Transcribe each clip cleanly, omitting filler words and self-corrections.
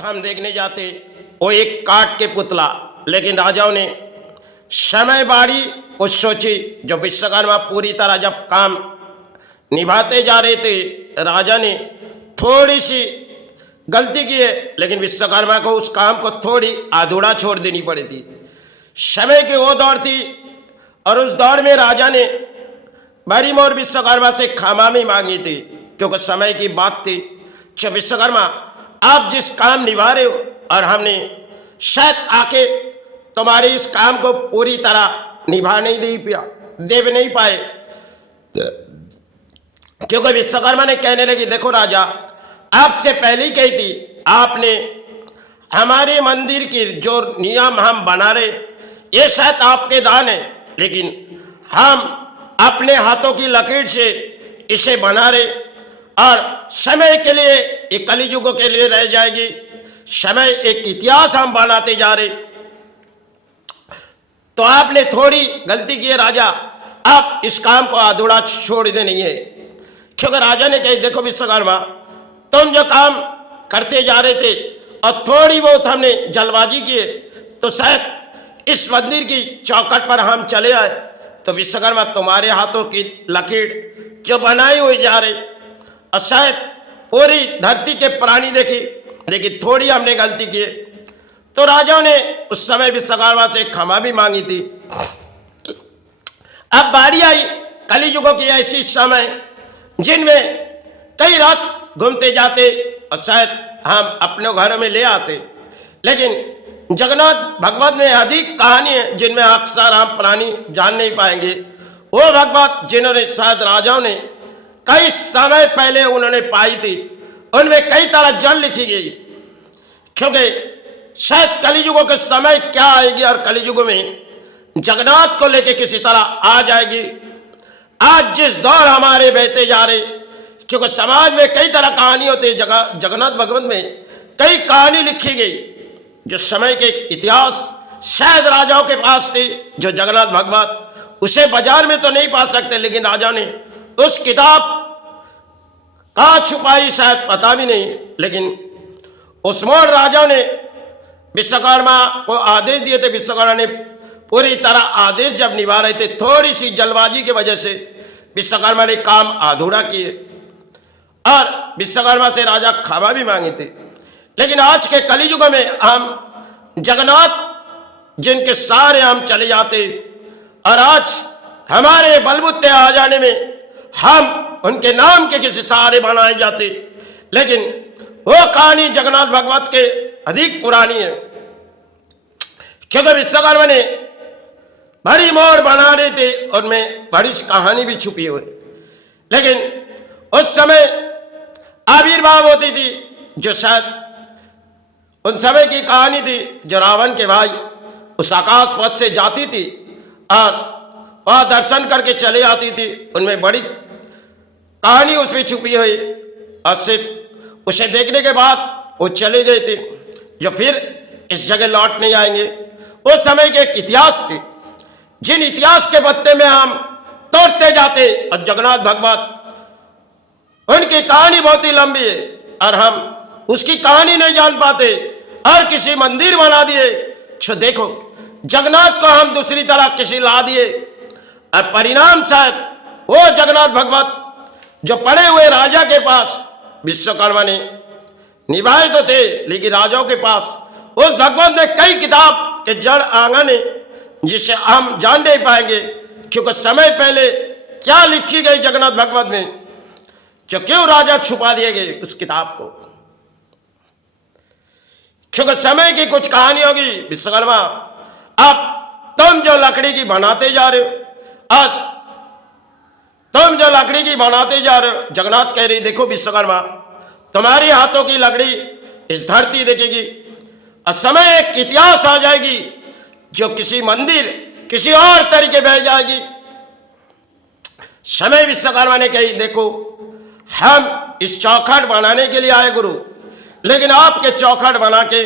हम देखने जाते वो एक काठ के पुतला, लेकिन राजाओं ने समय बारी कुछ सोची। जो विश्वकर्मा पूरी तरह जब काम निभाते जा रहे थे, राजा ने थोड़ी सी गलती की है, लेकिन विश्वकर्मा को उस काम को थोड़ी अधूरा छोड़ देनी पड़ी थी। समय की वो दौड़ थी और उस दौड़ में राजा ने बड़ी मोर विश्वकर्मा से क्षमा भी मांगी थी, क्योंकि समय की बात थी। कि विश्वकर्मा, आप जिस काम निभा रहे हो और हमने शायद आके तुम्हारे इस काम को पूरी तरह निभा नहीं दे नहीं पाए, क्योंकि विश्वकर्मा ने कहने लगी, देखो राजा, आपसे पहले ही कही थी, आपने हमारे मंदिर की जो नियम हम बना रहे ये शायद आपके दान है, लेकिन हम अपने हाथों की लकीर से इसे बना रहे और समय के लिए, एक कलियुग के लिए रह जाएगी। समय एक इतिहास हम बनाते जा रहे, तो आपने थोड़ी गलती की है राजा, आप इस काम को अधूरा छोड़ दे नहीं है। क्योंकि राजा ने कही, देखो विश्वकर्मा, तुम जो काम करते जा रहे थे और थोड़ी बहुत हमने जल्दबाजी की है, तो शायद इस मंदिर की चौखट पर हम चले आए, तो विश्वकर्मा तुम्हारे हाथों की लकीर जो बनाई हुई जा रही और शायद पूरी धरती के प्राणी देखे, लेकिन थोड़ी हमने गलती की है। तो राजाओं ने उस समय विश्वकर्मा से क्षमा भी मांगी थी। अब बारी आई कलियुगों की ऐसी समय जिनमें कई रात घूमते जाते और शायद हम अपने घरों में ले आते, लेकिन जगन्नाथ भगवत में अधिक कहानी है जिनमें अक्सर हम प्राणी जान नहीं पाएंगे। वो भगवत जिन्होंने शायद राजाओं ने कई समय पहले उन्होंने पाई थी, उनमें कई तरह जल लिखी गई, क्योंकि शायद कलियुगों के समय क्या आएगी और कलियुग में जगन्नाथ को लेके किसी तरह आ जाएगी। आज जिस दौर हमारे बहते जा रहे, क्योंकि समाज में कई तरह कहानी होती है, जगन्नाथ भगवत में कई कहानी लिखी गई जो समय के इतिहास शायद राजाओं के पास थी। जो जगन्नाथ भगवत उसे बाजार में तो नहीं पा सकते, लेकिन राजा ने उस किताब कहाँ छुपाई शायद पता भी नहीं, लेकिन उस मोड़ राजाओं ने विश्वकर्मा को आदेश दिए थे। विश्वकर्मा ने पूरी तरह आदेश जब निभा रहे थे, थोड़ी सी जल्दबाजी की वजह से विश्वकर्मा ने काम अधूरा किए और विश्वकर्मा से राजा क्षमा भी मांगे थे। लेकिन आज के कलियुग में हम जगन्नाथ जिनके सारे हम चले जाते और आज हमारे बलबूते आ जाने में हम उनके नाम के किसी सहारे बनाए जाते, लेकिन वो कहानी जगन्नाथ भगवत के अधिक पुरानी है। क्योंकि विश्वकर्मा ने बड़ी मोर बना रहे थे, उनमें बड़ी कहानी भी छुपी हुई, लेकिन उस समय आविर्भाव होती थी जो शायद उन समय की कहानी थी। जो रावण के भाई उस आकाश पथ से जाती थी और वह दर्शन करके चले आती थी, उनमें बड़ी कहानी उसमें छुपी हुई और सिर्फ उसे देखने के बाद वो चले गए थे, जो फिर इस जगह लौट नहीं आएंगे। उस समय के एक इतिहास थे, जिन इतिहास के पत्ते में हम तोड़ते जाते और जगन्नाथ भगवत उनकी कहानी बहुत ही लंबी है और हम उसकी कहानी नहीं जान पाते और किसी मंदिर बना दिए। तो देखो, जगन्नाथ को हम दूसरी तरह किसी ला दिए और परिणाम शायद वो जगन्नाथ भगवत जो पड़े हुए राजा के पास विश्वकर्मा ने निभाए तो थे, लेकिन राजाओं के पास उस भगवत में कई किताब के जड़ आंगन है जिसे हम जान नहीं पाएंगे, क्योंकि समय पहले क्या लिखी गई जगन्नाथ भगवत में, जो क्यों राजा छुपा दिए गए उस किताब को। क्योंकि समय की कुछ कहानी होगी। विश्वकर्मा, अब तुम जो लकड़ी की बनाते जा रहे हो, आज तुम जो लकड़ी की बनाते जा रहे हो, जगन्नाथ कह रही, देखो विश्वकर्मा, तुम्हारी हाथों की लकड़ी इस धरती देखेगी और समय एक इतिहास आ जाएगी जो किसी मंदिर किसी और तरीके बह जाएगी। समय विश्वकर्मा ने कही, देखो हम इस चौखट बनाने के लिए आए गुरु, लेकिन आपके चौखट बना के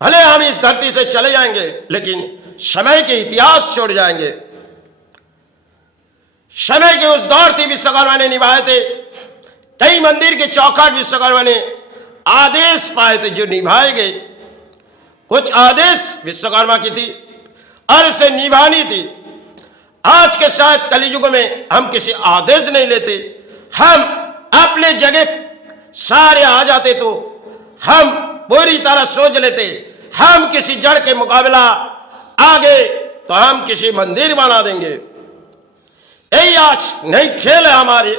भले हम इस धरती से चले जाएंगे, लेकिन समय के इतिहास छोड़ जाएंगे। समय के उस दौर थी विश्वकर्मा ने निभाए थे। कई मंदिर के चौखट विश्वकर्मा ने आदेश पाए थे जो निभाए गए। कुछ आदेश विश्वकर्मा की थी और उसे निभानी थी। आज के शायद कलयुग में हम किसी आदेश नहीं लेते, हम अपने जगह सारे आ जाते तो हम पूरी तरह सोच लेते, हम किसी जड़ के मुकाबला आगे तो हम किसी मंदिर बना देंगे। यही आज नई खेल है हमारे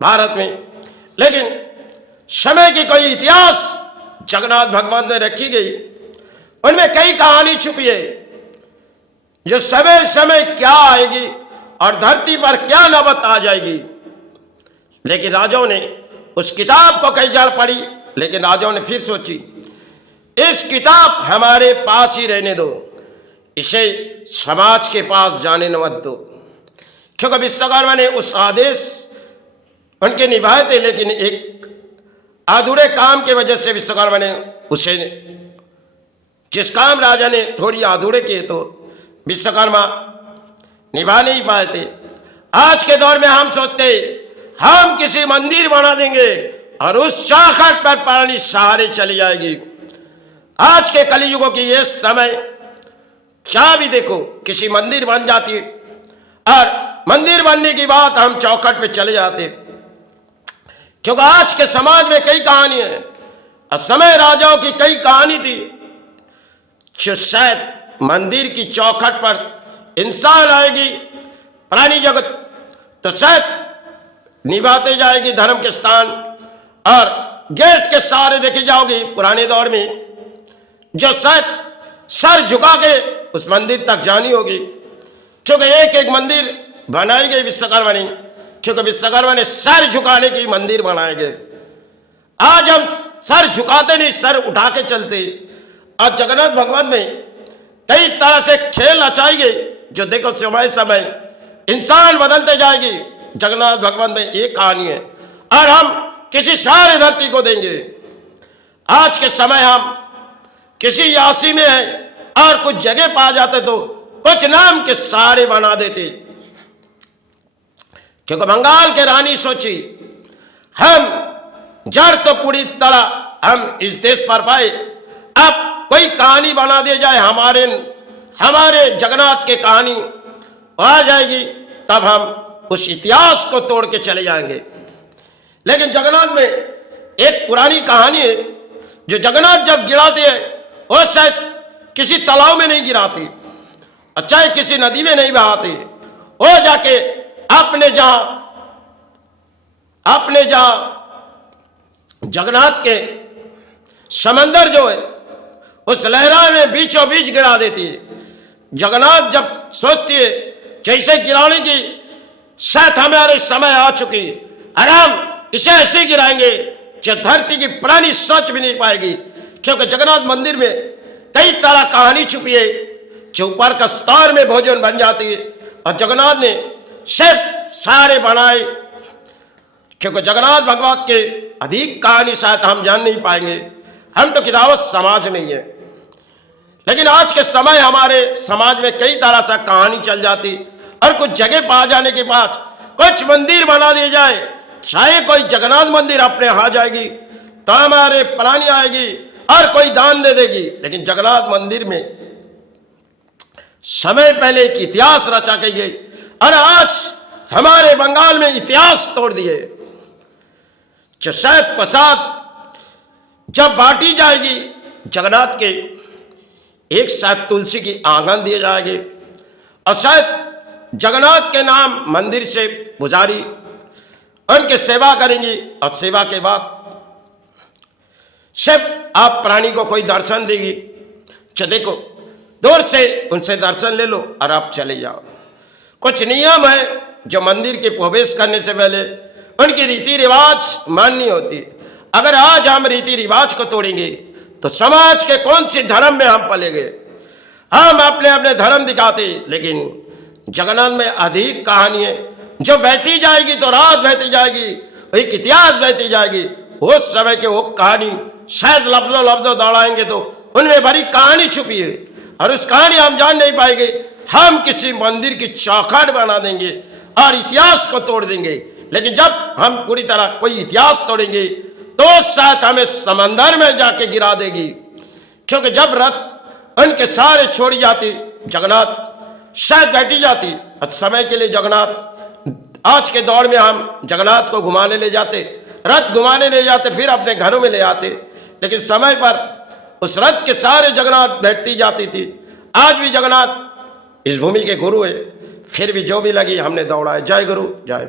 भारत में। लेकिन समय की कोई इतिहास जगन्नाथ भगवान ने रखी गई, उनमें कई कहानी छुपी है जो समय समय क्या आएगी और धरती पर क्या नौबत आ जाएगी। लेकिन राजाओं ने उस किताब को कई बार पढ़ी, लेकिन राजाओं ने फिर सोची इस किताब हमारे पास ही रहने दो, इसे समाज के पास जाने न मत दो। क्योंकि विश्वकर्मा ने उस आदेश उनके निभाए थे, लेकिन एक अधूरे काम की वजह से विश्वकर्मा ने उसे, जिस काम राजा ने थोड़ी अधूरे किए तो विश्वकर्मा निभा नहीं पाए थे। आज के दौर में हम सोचते हम किसी मंदिर बना देंगे और उस चौखट पर पानी सहारे चली जाएगी। आज के कलियुगों की ये समय क्या भी देखो, किसी मंदिर बन जाती और मंदिर बनने की बात हम चौखट पे चले जाते। क्योंकि आज के समाज में कई कहानी है और समय राजाओं की कई कहानी थी जो शायद मंदिर की चौखट पर इंसान आएगी, प्राणी जगत तो शायद निभाते जाएगी धर्म के स्थान, और गेट के सहारे देखे जाओगी पुराने दौर में जो शायद सर झुका के उस मंदिर तक जानी होगी। क्योंकि एक एक मंदिर बनाई गई विश्वकर्मा ने, क्योंकि विश्वकर्मा ने सर झुकाने की मंदिर बनाए गए। आज हम सर झुकाते नहीं, सर उठा के चलते। और जगन्नाथ भगवान में कई तरह से खेल रचाई गई जो देखो समय समय इंसान बदलते जाएगी। जगन्नाथ भगवान में एक कहानी है और हम किसी सारे धरती को देंगे। आज के समय हम किसी यासी में है और कुछ जगह पा जाते तो कुछ नाम के सारे बना देते। क्योंकि बंगाल के रानी सोची हम जड़ तो पूरी तरह हम इस देश पर पाए, अब कोई कहानी बना दी जाए हमारे जगन्नाथ के कहानी आ जाएगी, तब हम उस इतिहास को तोड़ के चले जाएंगे। लेकिन जगन्नाथ में एक पुरानी कहानी है जो जगन्नाथ जब गिराते हैं वो शायद किसी तालाब में नहीं गिराते और चाहे किसी नदी में नहीं बहाते, वो जाके अपने जहां जगन्नाथ के समंदर जो है उस लहरा में बीचों बीच गिरा देती है। जगन्नाथ जब सोचती है जैसे गिराने की शायद हमारे समय आ चुकी और हम इसे ऐसे गिराएंगे जो धरती की प्राणी सोच भी नहीं पाएगी। क्योंकि जगन्नाथ मंदिर में कई तरह कहानी छुपी है जो ऊपर का स्तर में भोजन बन जाती है और जगन्नाथ ने शेफ सारे बनाए। क्योंकि जगन्नाथ भगवान के अधिक कहानी शायद हम जान नहीं पाएंगे, हम तो किताबत समाज में ही है। लेकिन आज के समय हमारे समाज में कई तरह से कहानी चल जाती और कुछ जगह पा जाने के बाद कुछ मंदिर बना दिए जाए, चाहे कोई जगन्नाथ मंदिर अपने आ जाएगी तो हमारे प्राणी आएगी और कोई दान दे देगी। लेकिन जगन्नाथ मंदिर में समय पहले एक इतिहास रचा गई और आज हमारे बंगाल में इतिहास तोड़ दिए जो शायद प्रसाद जब बांटी जाएगी जगन्नाथ के एक शायद तुलसी की आंगन दिए जाएंगे और शायद जगन्नाथ के नाम मंदिर से पुजारी उनके सेवा करेंगी और सेवा के बाद सिर्फ आप प्राणी को कोई दर्शन देगी, तो देखो दूर से उनसे दर्शन ले लो और आप चले जाओ। कुछ नियम है जो मंदिर के प्रवेश करने से पहले उनकी रीति रिवाज माननी होती है। अगर आज हम रीति रिवाज को तोड़ेंगे तो समाज के कौन से धर्म में हम पले गए। हम अपने अपने धर्म दिखाते, लेकिन जगन्नाथ में अधिक कहानी है जो बहती जाएगी तो रात बहती जाएगी, एक इतिहास बहती जाएगी। उस समय के वो कहानी शायद लफ्जों दौड़ाएंगे तो उनमें बड़ी कहानी छुपी है और उस कहानी हम जान नहीं पाएंगे। हम किसी मंदिर की चौखट बना देंगे और इतिहास को तोड़ देंगे। लेकिन जब हम पूरी तरह कोई इतिहास तोड़ेंगे तो शायद हमें समंदर में जाके गिरा देगी, क्योंकि जब रथ उनके सारे छोड़ी जाती, जगन्नाथ शायद बैठी जाती। और समय के लिए जगन्नाथ, आज के दौर में हम जगन्नाथ को घुमाने ले जाते, रथ घुमाने ले जाते, फिर अपने घरों में ले आते, लेकिन समय पर उस रथ के सारे जगन्नाथ बैठती जाती थी। आज भी जगन्नाथ इस भूमि के गुरु है, फिर भी जो भी लगी हमने दौड़ाए। जय गुरु जय।